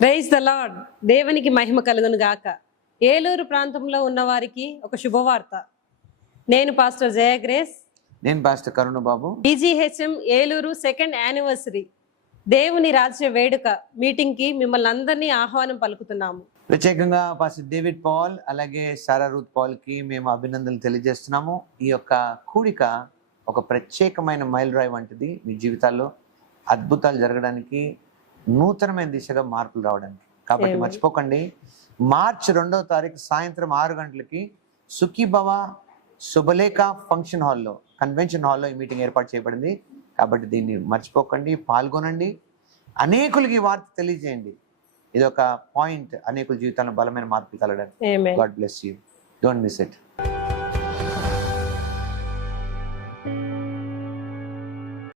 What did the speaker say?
Praise the lord. దేవునికి మహిమ కలుగును గాక. ఏలూరు ప్రాంతంలో ఉన్న వారికి ఒక శుభవార్త. నేను పాస్టర్ జయ గ్రేస్, నేను పాస్టర్ కరుణ బాబు. DGHM ఏలూరు 2nd యానివర్సరీ దేవుని రాజ్య వేడుక మీటింగ్ కి మిమ్మల్ని అందరినీ ఆహ్వానం పలుకుతున్నాము. ప్రత్యేకంగా పాస్టర్ డేవిడ్ పాల్ అలాగే సారా రూత్ పాల్ కి మేము అభినందనలు తెలియజేస్తున్నాము. ఈ యొక్క కూడిక ఒక ప్రత్యేకమైన మైలురాయి వంటిది. మీ జీవితాల్లో అద్భుతాలు జరగడానికి, నూతనమైన దిశగా మార్పులు రావడానికి. కాబట్టి మర్చిపోకండి, మార్చి 2వ తారీఖు సాయంత్రం 6 గంటలకి సుఖీభవ శుభలేఖ ఫంక్షన్ హాల్లో, కన్వెన్షన్ హాల్లో ఈ మీటింగ్ ఏర్పాటు చేయబడింది. కాబట్టి దీన్ని మర్చిపోకండి, పాల్గొనండి, అనేకులకి ఈ వార్త తెలియజేయండి. ఇది ఒక పాయింట్ అనేకుల జీవితాలను బలమైన మార్పులు కలగడానికి. God bless you. Don't miss it.